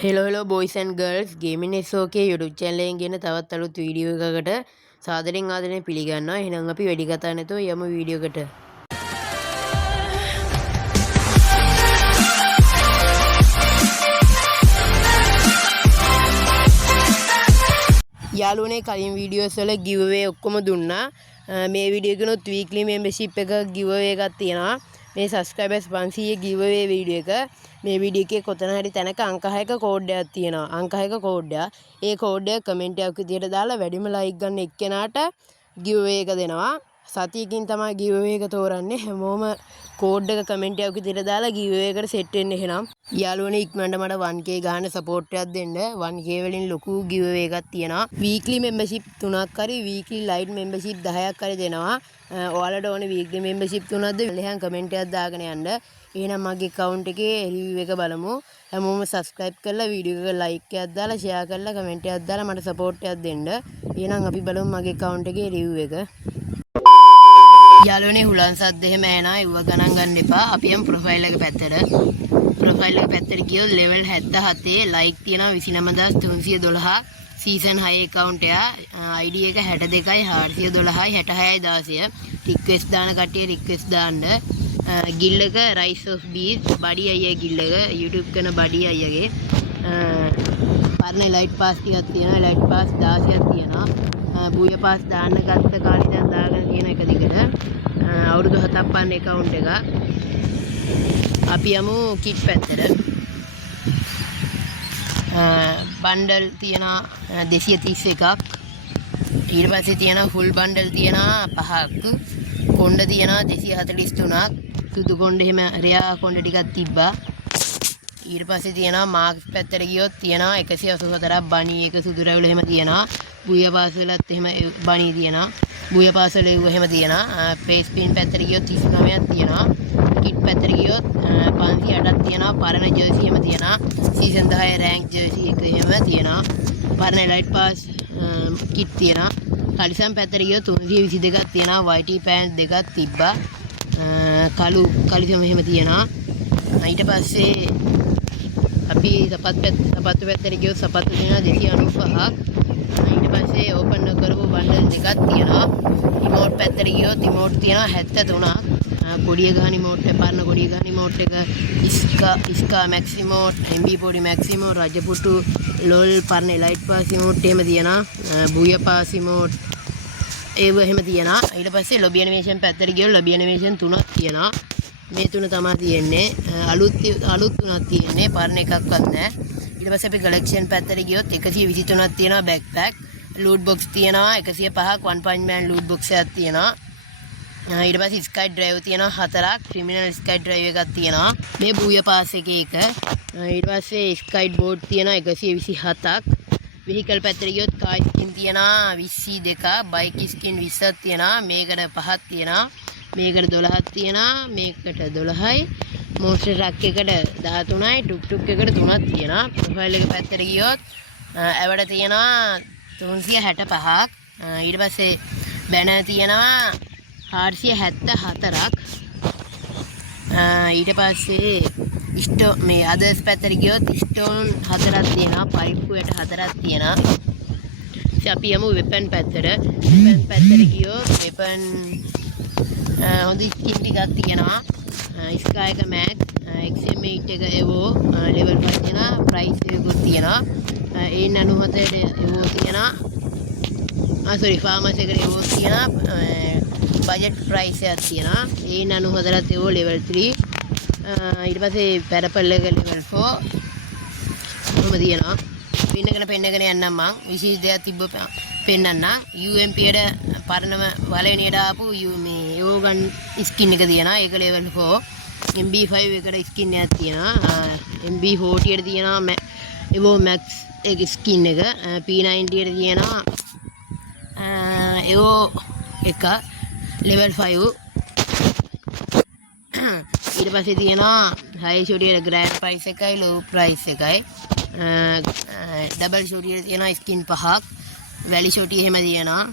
hello boys and girls gaming SOK YouTube channel එකෙන් ගෙන තවත් අලුත් වීඩියෝ එකකට සාදරයෙන් ආදරයෙන් පිළිගන්නවා. එහෙනම් අපි වැඩි කතා නැතුව යමු වීඩියෝ එකට. යාළුවනේ කලින් වීඩියෝස් වල giveaway ඔක්කොම දුන්නා. මේ වීඩියෝ එකනොත් weekly membership එක giveaway එකක් තියෙනවා. මේ subscribers 500 giveaway වීඩියෝ එක. මේ වීඩියෝ එකේ කොතන හරි තැනක අංක 6ක කෝඩ් එකක් තියෙනවා. අංක 6ක කෝඩ් එක. ඒ කෝඩ් එක කමෙන්ට් එකක් විදියට දාලා වැඩිම ලයික් ගන්න එක්කෙනාට giveaway එක දෙනවා. සතියකින් තමයි giveaway එක තෝරන්නේ. හැමෝම කෝඩ් එක කමෙන්ට් එකක් විදියට දාලා giveaway එකට සෙට් වෙන්න එහෙනම්. යාළුවනේ ඉක්මනට මට 1k ගහන්න සපෝට් එකක් දෙන්න. 1k වලින් ලොකු giveaway එකක් තියෙනවා. weekly membership 3ක් හරි weekly light membership 10ක් හරි දෙනවා. ඔයාලට ඕනේ weekly membership 3ක්ද ලෙහන් කමෙන්ට් එකක් දාගෙන යන්න. එහෙනම් මගේ account එකේ review එක බලමු. හැමෝම subscribe කරලා වීඩියෝ එක like එකක් දාලා share කරලා comment එකක් දාලා මට support එකක් දෙන්න. එහෙනම් අපි බලමු මගේ account එකේ review එක. යාළුවනේ හුලන් සද්ද එහෙම එනවා. ඒව ගණන් ගන්න එපා. අපි යමු profile එක පැත්තට. profile එක පැත්තට ගියොත් level 77 like තියෙනවා 29312. season 6 account එක. ID එක 62යි 412යි 66යි 16. request දාන කට්ටිය request දාන්න. ගිල් එක rise of bees බඩි අයියා ගිල් එක YouTube කරන බඩි අයියාගේ පරණ ලයිට් පාස් ටිකක් තියෙනවා. ලයිට් පාස් 16ක් තියෙනවා. බූය පාස් දාන්න ගත්ත කාලේ දැන් දාගෙන තියෙන එක දිගට අවුරුදු 7ක් පන්න account එක. අපි යමු kit පැත්තට. බන්ඩල් තියෙනවා 231ක්. ඊට පස්සේ තියෙනවා full bundle තියෙනවා 5ක්. කොණ්ඩ තියෙනවා 243ක්. සුදු කොණ්ඩ එහෙම රෙයා කොණ්ඩ ටිකක් තිබ්බා. ඊට පස්සේ තියෙනවා මාක්ස් පැත්තට ගියොත් තියෙනවා 184ක් බණි එක සුදු රැවුල එහෙම තියෙනවා. බුය පාස් වලත් එහෙම බණි තියෙනවා. බුය පාස් වල ඒව එහෙම තියෙනවා. පේස් පින් පැත්තට ගියොත් 39ක් තියෙනවා. කිට් පැත්තට ගියොත් 508ක් තියෙනවා. පරණ ජර්සි එහෙම තියෙනවා. සීසන් 10 රෑන්ක් ජර්සි එක එහෙම තියෙනවා. පරණ ලයිට් පාස් කිට් තියෙනවා. කලිසම් පැත්තට ගියොත් 322ක් තියෙනවා. YT පෑන්ට් දෙකක් තිබ්බා. කළු කලිසම් එහෙම තියෙනවා. ඊට පස්සේ අපි සපත්තු පැත්තට ගියොත් සපත්තු තියෙනවා 295ක්. ඊට පස්සේ ඕපන් කරපු බන්ඩල් දෙකක් තියෙනවා. රිමෝට් පැත්තට ගියොත් රිමෝට් තියෙනවා 73ක්. කොඩිය ගහන රිමෝට් එක පරණ කොඩිය ගහන රිමෝට් එක ඉස්කා මැක්ස් රිමෝට් MB පොඩි මැක්ස් රිමෝට් රජපුටු ලෝල් පරණ ලයිට් පාස් රිමෝට් එහෙම තියෙනවා. බුය පාස් රිමෝට් ඒව එහෙම තියෙනවා. ඊට පස්සේ ලොබි ඇනිමේෂන් පැත්තට ගියොත් ලොබි ඇනිමේෂන් 3ක් තියෙනවා. මේ 3 තමයි තියෙන්නේ. අලුත් 3ක් තියෙන්නේ. පරණ එකක්වත් නැහැ. ඊට පස්සේ අපි කලෙක්ෂන් පැත්තට ගියොත් 123ක් තියෙනවා බෑක්පැක්. ලූට් බොක්ස් තියෙනවා 105ක්. වන් පංච් මෑන් ලූට් බොක්ස් එකක් තියෙනවා. ඊට පස්සේ ස්කයි ඩ්‍රයිව් තියෙනවා 4ක්. ක්‍රිමිනල් ස්කයි ඩ්‍රයිව් එකක් තියෙනවා. මේ බූය පාස් එකේ එක. ඊට පස්සේ ස්කයි බෝඩ් තියෙනවා 127ක්. වෙහිකල් පැත්තට ගියොත් කාර් ස්කින් තියෙනවා 22ක්. බයික් ස්කින් 20ක් තියෙනවා. මේකට 5ක් තියෙනවා. මේකට 12ක් තියෙනවා. මේකට 12යි. මොන්ස්ටර් ට්‍රක් එකට 13යි. ටුක් ටුක් එකට 3ක් තියෙනවා. ප්‍රොෆයිල් එක පැත්තට ගියොත් ඇවට තියෙනවා 365ක්. ඊට පස්සේ බැනර් තියෙනවා 474ක්. ඊට පස්සේ මේ අදර්ස් පැත්තට ගියොත් ස්ටෝන් 4ක් තියෙනවා. පයිප්පු යට 4ක් තියෙනවා. ඉතින් අපි යමු වෙපන් පැත්තට. වෙපන් පැත්තට ගියොත් වෙපන් හොඳ ස්කින් ටිකක් තියෙනවා. ස්කයි එක මැක් XM8 එක එවෝ ලෙවල් 5 තියෙනවා. ප්‍රයිස් එකකුත් තියෙනවා. A97 එවෝ තියෙනවා. ෆාමස් එකට එවෝ තියෙනවා. බජට් ප්‍රයිස් එකක් තියෙනවා. A94ත් එවෝ ලෙවල් 3. ඊට පස්සේ පැරපල් එක ලෙවල් 4 කොහොම තියෙනවා. පෙන්නගෙන යන්නම් මං විශේෂ දෙයක් තිබ්බ පෙන්නන්න. UMP යට පරණම වලේනියට ආපු මේ යෝගන් ස්කින් එක තියෙනවා. ඒක ලෙවල් 4. MB5 එකට ස්කින් එකක් තියෙනවා. MB40 යට තියෙනවා එවෝ මැක්ස් එක ස්කින් එක. P90 යට තියෙනවා එවෝ එක ලෙවල් 5. ඊට පස්සේ තියෙනවා හයි ෂොටියට ග්‍රෑන්ඩ් ප්‍රයිස් එකයි ලෝ ප්‍රයිස් එකයි. ඩබල් ෂොටියට තියෙනවා ස්කින් 5ක්. වැලි ෂොටි එහෙම තියෙනවා.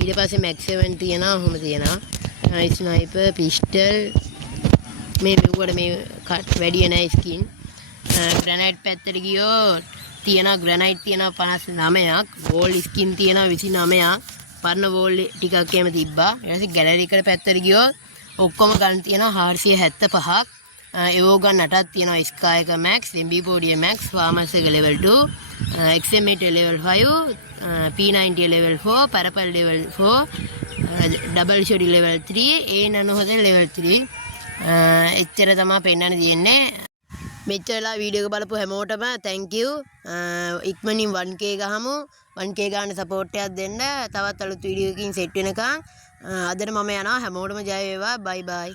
ඊට පස්සේ මැක්ස් 7 තියෙනවා. ඔහොම තියෙනවා. ස්නයිපර් පිස්ටල් මේ මෙව්වට මේ කට් වැඩි නැහැ ස්කින්. ග්‍රැනයිට් පැත්තට ගියොත් තියෙනවා ග්‍රැනයිට් තියෙනවා 59ක්, වෝල් ස්කින් තියෙනවා 29ක්, පරණ වෝල් ටිකක් එහෙම තිබ්බා. ඊට පස්සේ ගැලරි එකට පැත්තට ගියොත් ඔක්කොම ගන්න තියෙනවා 475ක්. එවෝගන් 8ක් තියෙනවා, ස්කයි එක මැක්ස්, MB40 මැක්ස්, ෆාමස් එක level 2, XM8 level 5, P90 level 4, purple level 4, double shorty level 3, A9 level 3. එච්චර තමයි පෙන්වන්න තියෙන්නේ. මෙච්චරලා වීඩියෝ එක බලපු හැමෝටම thank you. ඉක්මනින් 1k ගහමු. 1k ගන්න සපෝට් එකක් දෙන්න. තවත් අලුත් වීඩියෝ එකකින් සෙට් වෙනකන් අදට මම යනවා. හැමෝටම ජය වේවා. bye bye.